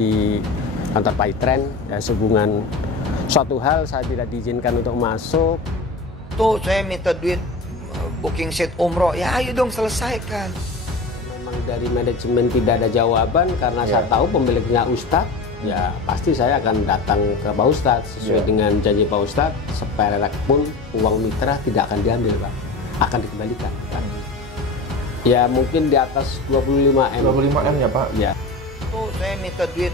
di kantor Paitren, ya, sehubungan suatu hal saya tidak diizinkan untuk masuk. Tuh saya minta duit booking seat umroh, ya ayo dong selesaikan. Memang dari manajemen tidak ada jawaban karena saya tahu pemiliknya Ustadz, ya pasti saya akan datang ke Pak Ustadz sesuai dengan janji Pak Ustadz. Seperak pun uang mitra tidak akan diambil, Pak, akan dikembalikan, Pak. Ya mungkin di atas 25M. 25M ya Pak? Ya. Tuh saya minta duit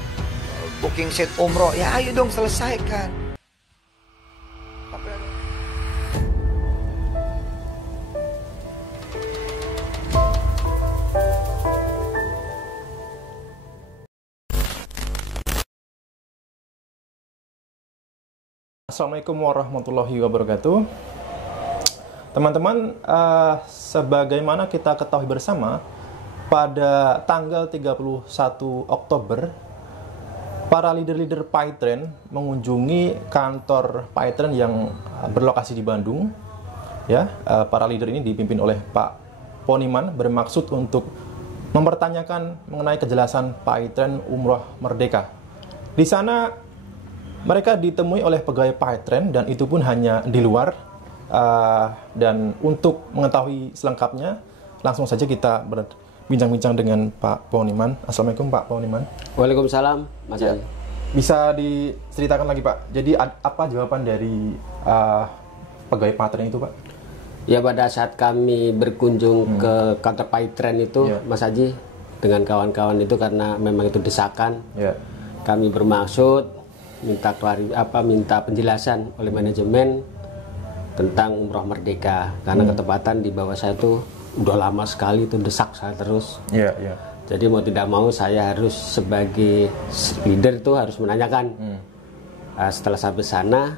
booking seat umroh, ya ayo dong selesaikan. Assalamualaikum warahmatullahi wabarakatuh. Teman-teman, sebagaimana kita ketahui bersama, pada tanggal 31 Oktober, para leader-leader Paitren mengunjungi kantor Paitren yang berlokasi di Bandung. Ya, para leader ini dipimpin oleh Pak Poniman bermaksud untuk mempertanyakan mengenai kejelasan Paitren Umroh Merdeka. Di sana mereka ditemui oleh pegawai Paitren dan itu pun hanya di luar. Dan untuk mengetahui selengkapnya, langsung saja kita berbincang-bincang dengan Pak Poniman. Assalamualaikum Pak Poniman. Waalaikumsalam, Mas Ali. Bisa diceritakan lagi Pak, jadi apa jawaban dari pegawai Paitren itu Pak? Ya pada saat kami berkunjung ke kantor Paitren itu, Mas Haji, dengan kawan-kawan itu karena memang itu desakan, kami bermaksud minta penjelasan oleh manajemen tentang Umroh Merdeka karena ketepatan di bawah saya itu udah lama sekali itu desak saya terus. Jadi mau tidak mau saya harus sebagai leader itu harus menanyakan. Setelah sampai sana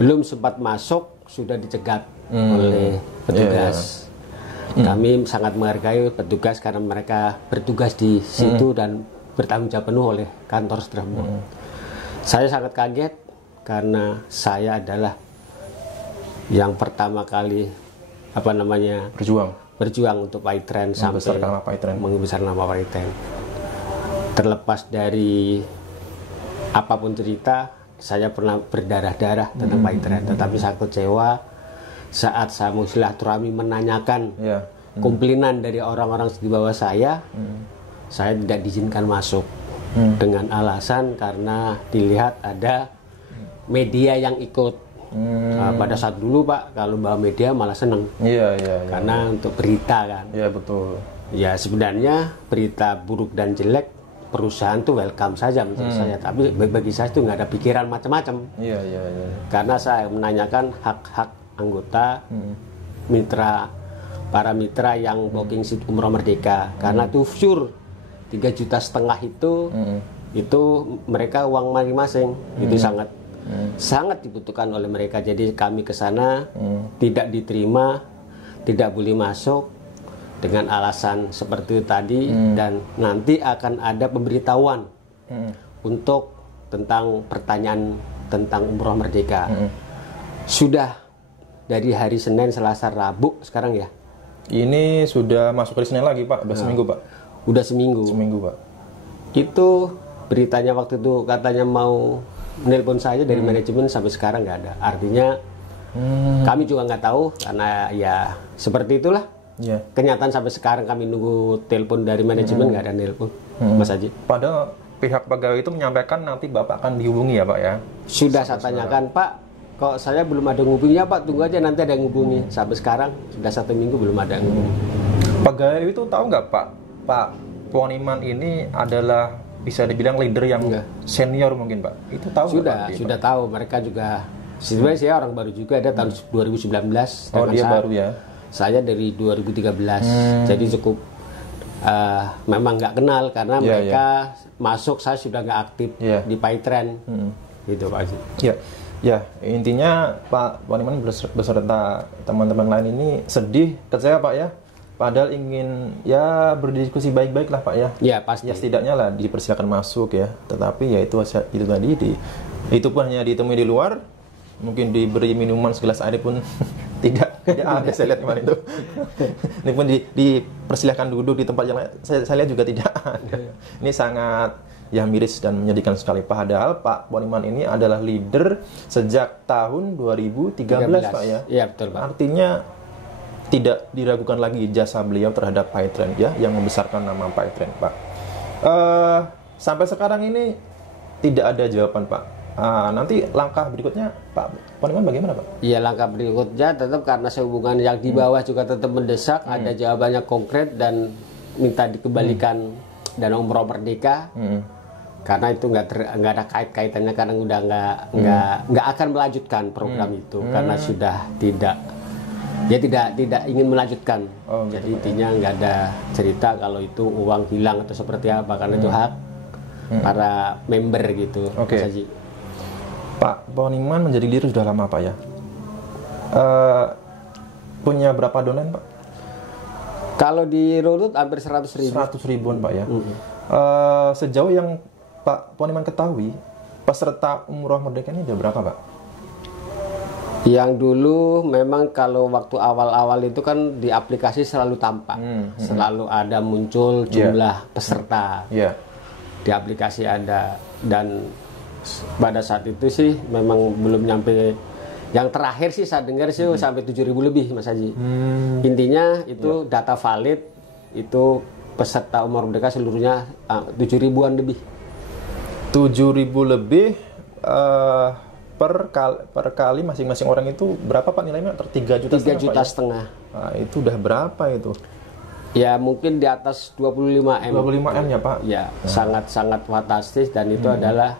belum sempat masuk sudah dicegat oleh petugas. Kami sangat menghargai petugas karena mereka bertugas di situ dan bertanggung jawab penuh oleh kantor tersebut. Saya sangat kaget karena saya adalah yang pertama kali berjuang untuk Paitren sampai membesarkan nama Paitren. Terlepas dari apapun cerita, saya pernah berdarah-darah tentang Paitren, tetapi saya kecewa saat saya mau silaturahmi menanyakan komplainan dari orang-orang di bawah saya tidak diizinkan masuk dengan alasan karena dilihat ada media yang ikut. Pada saat dulu Pak, kalau bawa media malah seneng, karena untuk berita kan. Betul. Ya sebenarnya berita buruk dan jelek perusahaan tuh welcome saja menurut saya, tapi bagi saya itu nggak ada pikiran macam-macam. Karena saya menanyakan hak-hak anggota para mitra yang booking seat Umroh Merdeka, karena tuh sure 3,5 juta itu mereka uang masing-masing, itu sangat dibutuhkan oleh mereka. Jadi kami ke sana tidak diterima, tidak boleh masuk dengan alasan seperti itu tadi, dan nanti akan ada pemberitahuan untuk tentang pertanyaan tentang Umroh Merdeka. Sudah dari hari Senin, Selasa, Rabu sekarang ya. Ini sudah masuk hari Senin lagi Pak, udah seminggu Pak. Udah seminggu Pak. Itu beritanya waktu itu katanya mau menelpon saya dari manajemen, sampai sekarang nggak ada. Artinya kami juga nggak tahu karena ya seperti itulah. Kenyataan sampai sekarang kami nunggu telepon dari manajemen, nggak ada telepon, Mas Haji. Padahal pihak pegawai itu menyampaikan nanti Bapak akan dihubungi ya Pak ya? Sudah saya tanyakan, Pak, kok saya belum ada ngubunginya Pak, tunggu aja nanti ada yang ngubungi. Sampai sekarang sudah 1 minggu belum ada yang ngubungi. Pegawai itu tahu nggak Pak Poniman ini adalah bisa dibilang leader yang senior mungkin Pak? Itu tahu sudah tahu. Mereka juga sebenarnya saya orang baru juga, ada tahun 2019. Dia baru ya? Saya dari 2013. Jadi cukup memang nggak kenal karena mereka masuk, saya sudah nggak aktif di Paitren. Gitu Pak. Ya, intinya Pak Poniman beserta teman-teman lain ini sedih, kecewa Pak ya. Padahal ingin ya berdiskusi baik-baik lah Pak ya. Ya pasti. Ya setidaknya lah dipersilakan masuk ya. Tetapi ya itu tadi itu pun hanya ditemui di luar. Mungkin diberi minuman segelas air pun tidak ada, saya lihat kemarin itu. Ini pun dipersilahkan duduk di tempat yang lain. Saya lihat juga tidak ada. Ini sangat ya miris dan menyedihkan sekali. Padahal Pak Poniman ini adalah leader sejak tahun 2013 Pak ya. Iya betul Pak. Artinya tidak diragukan lagi jasa beliau terhadap Paytrend ya, yang membesarkan nama Paytrend Pak. Sampai sekarang ini tidak ada jawaban Pak. Nanti langkah berikutnya Pak Poniman bagaimana Pak? Iya, langkah berikutnya tetap karena sehubungan yang di bawah juga tetap mendesak, ada jawabannya konkret dan minta dikembalikan dana umroh merdeka. Karena itu nggak ada kaitannya, karena udah nggak akan melanjutkan program itu karena sudah tidak ingin melanjutkan. Jadi intinya nggak ada cerita kalau itu uang hilang atau seperti apa, karena itu hak para member gitu. Mas Haji. Pak Poniman menjadi leader sudah lama Pak ya. Punya berapa donen Pak? Kalau di runut hampir 100.000. 100.000-an Pak ya. Sejauh yang Pak Poniman ketahui, peserta umroh merdeka ini ada berapa Pak? Yang dulu memang kalau waktu awal-awal itu kan di aplikasi selalu tampak, selalu ada muncul jumlah peserta. Di aplikasi ada, dan pada saat itu sih memang belum nyampe. Yang terakhir sih saya dengar sih sampai 7.000 lebih Mas Haji. Intinya itu data valid, itu peserta umroh merdeka seluruhnya 7.000-an lebih. 7.000 lebih per kali masing-masing orang itu berapa Pak nilainya? 3 juta 3 juta Pak, setengah. Nah, itu udah berapa itu? Ya mungkin di atas 25M. 25M ya Pak? Ya, sangat-sangat fantastis, dan itu adalah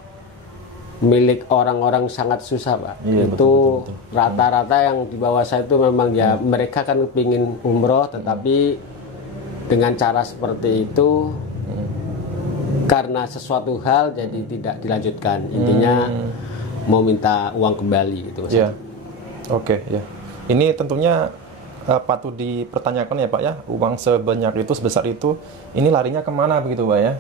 milik orang-orang sangat susah Pak. Itu rata-rata yang di bawah saya itu memang ya mereka kan pingin umroh, tetapi dengan cara seperti itu karena sesuatu hal jadi tidak dilanjutkan. Intinya mau minta uang kembali gitu Mas. Ya. Oke ya. Ini tentunya patut dipertanyakan ya Pak ya. Uang sebanyak itu, sebesar itu, ini larinya kemana begitu Pak ya?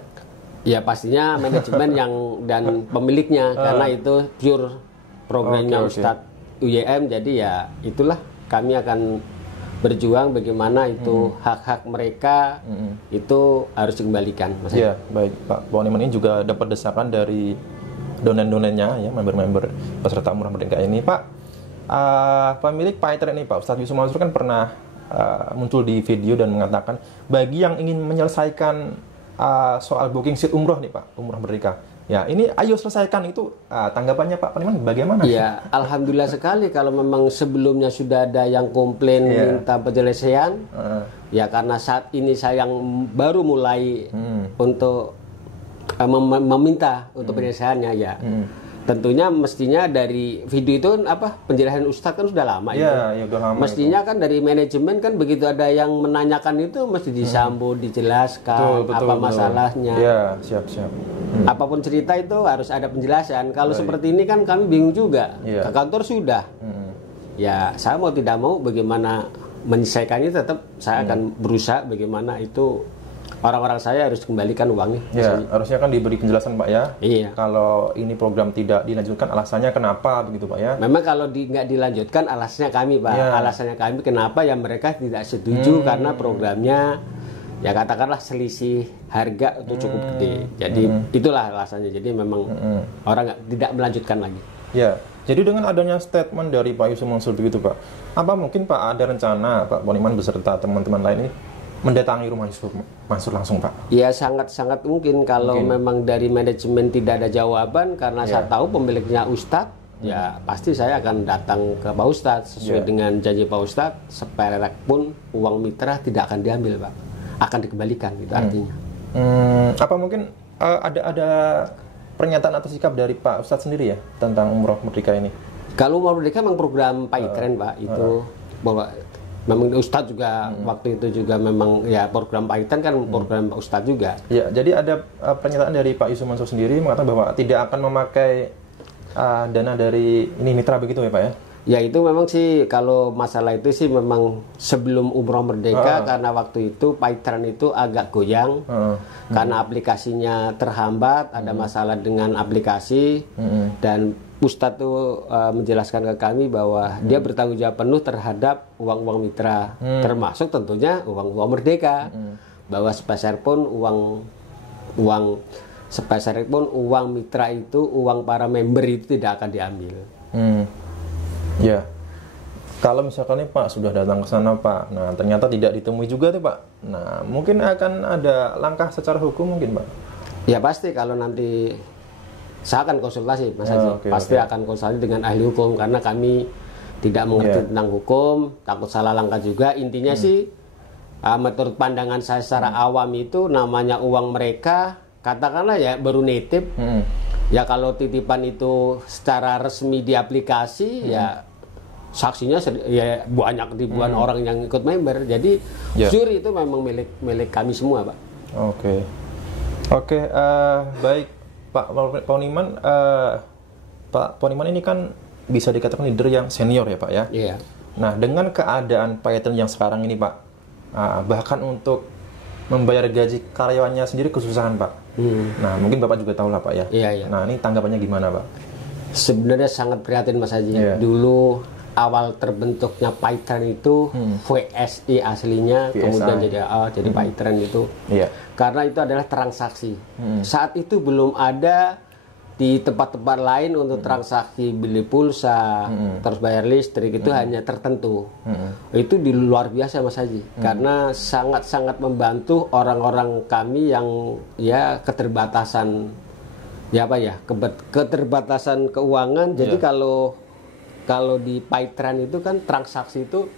Ya pastinya manajemen dan pemiliknya, karena itu pure programnya Ustadz UYM. Jadi ya itulah, kami akan berjuang bagaimana itu hak-hak mereka itu harus dikembalikan. Iya, baik Pak Poniman ini juga dapat desakan dari donen-donennya ya, member-member peserta umroh merdeka ini Pak. Pemilik Paytrend ini Pak Ustadz Yusuf Mansur kan pernah muncul di video dan mengatakan bagi yang ingin menyelesaikan soal booking seat umroh nih Pak, umroh merdeka. Ya, ini ayo selesaikan itu. Tanggapannya Pak Poniman bagaimana? Ya, alhamdulillah sekali kalau memang sebelumnya sudah ada yang komplain minta penyelesaian. Ya karena saat ini saya yang baru mulai untuk meminta untuk penyelesaiannya ya. Tentunya mestinya dari video itu penjelasan Ustadz kan sudah lama itu. Ya, udah lama mestinya itu. Kan dari manajemen kan begitu ada yang menanyakan itu mesti disambut, dijelaskan betul, masalahnya. Ya, siap. Apapun cerita itu harus ada penjelasan. Kalau seperti ini kan kami bingung juga. Ke kantor sudah. Ya, saya mau tidak mau bagaimana menyelesaikannya, tetap saya akan berusaha bagaimana itu orang-orang saya harus kembalikan uangnya. Ya, harusnya kan diberi penjelasan Pak ya. Iya. Kalau ini program tidak dilanjutkan, alasannya kenapa begitu Pak ya? Memang kalau nggak dilanjutkan alasannya kami Pak. Alasannya kami kenapa ya mereka tidak setuju karena programnya ya katakanlah selisih harga itu cukup gede. Jadi itulah alasannya. Jadi memang orang tidak melanjutkan lagi. Ya. Jadi dengan adanya statement dari Pak Yusuf Mansur begitu Pak, apa mungkin Pak ada rencana Pak Poniman beserta teman-teman lain ini mendatangi rumah Yusuf Mansur langsung Pak? Ya sangat-sangat mungkin kalau memang dari manajemen tidak ada jawaban, karena saya tahu pemiliknya Ustadz, ya pasti saya akan datang ke Pak Ustadz sesuai dengan janji Pak Ustadz, seperak pun uang mitra tidak akan diambil Pak, akan dikembalikan gitu artinya. Apa mungkin ada pernyataan atau sikap dari Pak Ustadz sendiri ya tentang umroh merdeka ini? Kalau umroh merdeka memang program Paytrend Pak, itu bahwa memang Ustadz juga waktu itu juga memang ya program Paytrend kan program Pak Ustadz juga. Ya, jadi ada pernyataan dari Pak Yusuf Mansur sendiri mengatakan bahwa tidak akan memakai dana dari ini mitra begitu ya Pak ya? Ya itu memang sih kalau masalah itu sih memang sebelum umroh merdeka karena waktu itu Paytrend itu agak goyang karena aplikasinya terhambat, ada masalah dengan aplikasi dan Ustadz tuh menjelaskan ke kami bahwa dia bertanggung jawab penuh terhadap uang-uang mitra, termasuk tentunya uang-uang merdeka, bahwa sepeser pun uang sepeser pun uang mitra itu, uang para member itu tidak akan diambil. Ya, kalau misalkan nih Pak sudah datang ke sana Pak, nah ternyata tidak ditemui juga tuh Pak, nah mungkin akan ada langkah secara hukum mungkin Pak? Ya pasti, kalau nanti saya akan konsultasi Mas Haji, pasti akan konsultasi dengan ahli hukum, karena kami tidak mengerti tentang hukum, takut salah langkah juga. Intinya sih, menurut pandangan saya secara awam itu, namanya uang mereka, katakanlah ya baru nitip, ya kalau titipan itu secara resmi di aplikasi, ya saksinya ya banyak ribuan orang yang ikut member. Jadi juri itu memang milik kami semua Pak. Oke, baik Pak Poniman. Pak Poniman ini kan bisa dikatakan leader yang senior ya Pak ya. Iya. Nah, dengan keadaan Paytren yang sekarang ini Pak, bahkan untuk membayar gaji karyawannya sendiri kesusahan Pak. Nah, mungkin Bapak juga tahu lah Pak ya. Iya. Nah, ini tanggapannya gimana Pak? Sebenarnya sangat prihatin Mas Haji. Dulu awal terbentuknya Paytren itu VSI aslinya, kemudian jadi Paytren itu. Karena itu adalah transaksi. Saat itu belum ada di tempat-tempat lain untuk transaksi beli pulsa, terus bayar listrik, itu hanya tertentu. Itu di luar biasa Mas Haji, karena sangat-sangat membantu orang-orang kami yang ya keterbatasan keterbatasan keuangan. Jadi kalau di Paytren itu kan transaksi itu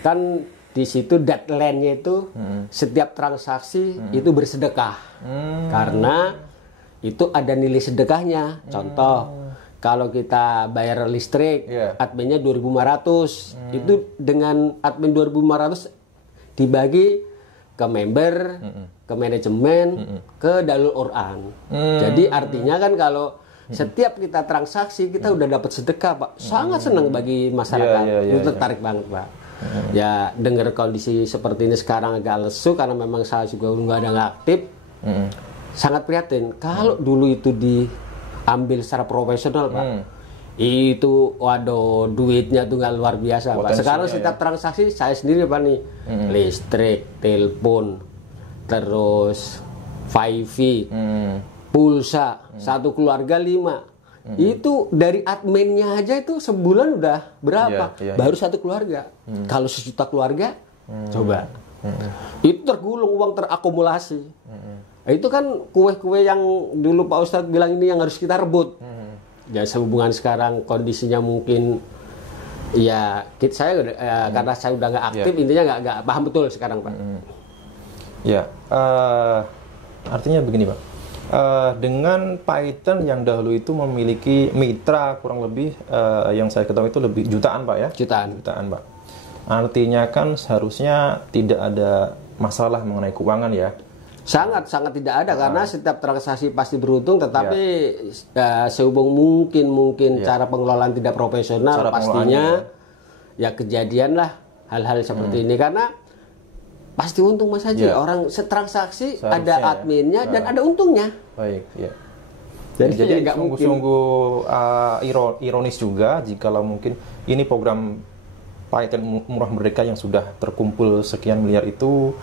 kan di situ deadline-nya itu setiap transaksi itu bersedekah, karena itu ada nilai sedekahnya. Contoh, kalau kita bayar listrik, adminnya 2.500, itu dengan admin 2.500 dibagi ke member, ke manajemen, ke Darul Quran. Jadi artinya kan kalau setiap kita transaksi kita udah dapat sedekah Pak, sangat senang bagi masyarakat. Itu tertarik banget Pak. Ya dengar kondisi seperti ini sekarang agak lesu, karena memang saya juga nggak aktif. Sangat prihatin. Kalau dulu itu diambil secara profesional Pak, itu waduh duitnya tuh nggak luar biasa Pak. Sekarang setiap transaksi saya sendiri Pak nih, listrik, telepon, terus wifi, pulsa, satu keluarga 5. Itu dari adminnya aja itu sebulan udah berapa? Baru satu keluarga. Kalau 1 juta keluarga, coba. Itu tergulung uang terakumulasi. Itu kan kue-kue yang dulu Pak Ustadz bilang ini yang harus kita rebut. Ya sehubungan sekarang kondisinya mungkin ya saya karena saya udah nggak aktif, intinya nggak paham betul sekarang Pak. Artinya begini Pak. Dengan Paytren yang dahulu itu memiliki mitra kurang lebih yang saya ketahui itu lebih jutaan Pak ya? Jutaan Pak. Artinya kan seharusnya tidak ada masalah mengenai keuangan ya? Sangat tidak ada, karena setiap transaksi pasti beruntung, tetapi sehubung mungkin cara pengelolaan tidak profesional, pastinya ya kejadian lah hal-hal seperti ini. Karena pasti untung Mas Haji, orang setransaksi ada adminnya dan ada untungnya. Baik, Jadi sungguh-sungguh ironis juga jikalau mungkin ini program Paytren Umroh Merdeka yang sudah terkumpul sekian miliar itu,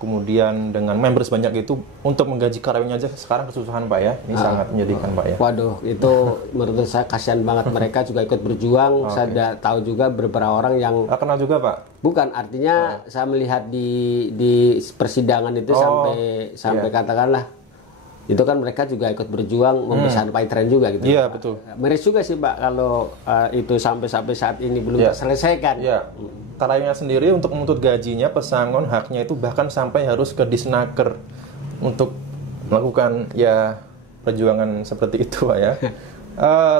kemudian dengan member sebanyak itu untuk menggaji karyawannya aja sekarang kesusahan Pak ya. Ini sangat menyedihkan Pak ya. Waduh, itu menurut saya kasihan banget. Mereka juga ikut berjuang. Saya tahu juga beberapa orang yang kenal juga Pak. Bukan, artinya saya melihat di persidangan itu sampai katakanlah itu kan mereka juga ikut berjuang membesarkan Paytren juga gitu. Iya betul. Miris juga sih Pak kalau itu sampai saat ini belum terselesaikan. Karyawannya sendiri untuk menuntut gajinya, pesangon, haknya itu bahkan sampai harus ke Disnaker untuk melakukan perjuangan seperti itu Pak ya.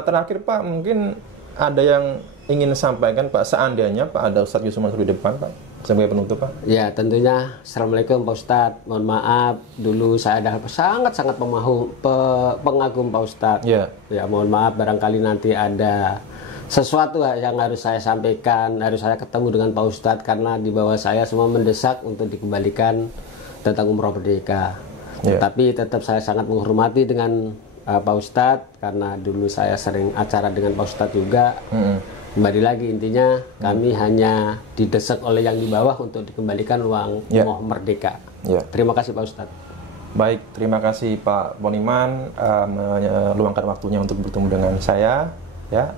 Terakhir Pak, mungkin ada yang ingin sampaikan Pak, seandainya Pak ada Ustadz Yusuf Mansur di depan Pak, sebagai penutup Pak. Ya tentunya, Assalamualaikum Pak Ustadz, mohon maaf dulu saya adalah sangat pengagum Pak Ustadz. Ya mohon maaf barangkali nanti ada sesuatu yang harus saya sampaikan, harus saya ketemu dengan Pak Ustadz, karena di bawah saya semua mendesak untuk dikembalikan tentang Umroh Merdeka. Tapi tetap saya sangat menghormati dengan Pak Ustadz, karena dulu saya sering acara dengan Pak Ustadz juga. Kembali lagi intinya kami hanya didesak oleh yang di bawah untuk dikembalikan uang Umroh Merdeka. Terima kasih Pak Ustadz. Baik, terima kasih Pak Poniman meluangkan waktunya untuk bertemu dengan saya, ya.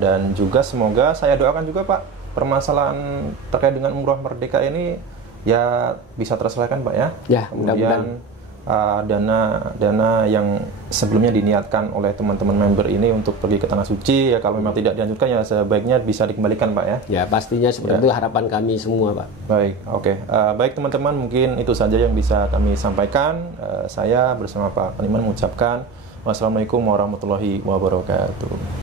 Dan juga semoga saya doakan juga Pak, permasalahan terkait dengan umroh merdeka ini ya bisa terselesaikan Pak ya. Ya, kemudian dana yang sebelumnya diniatkan oleh teman-teman member ini untuk pergi ke tanah suci ya, kalau memang tidak dilanjutkan ya sebaiknya bisa dikembalikan Pak ya. Ya pastinya seperti itu harapan kami semua Pak. Baik, oke. Baik teman-teman, mungkin itu saja yang bisa kami sampaikan. Saya bersama Pak Poniman mengucapkan wassalamualaikum warahmatullahi wabarakatuh.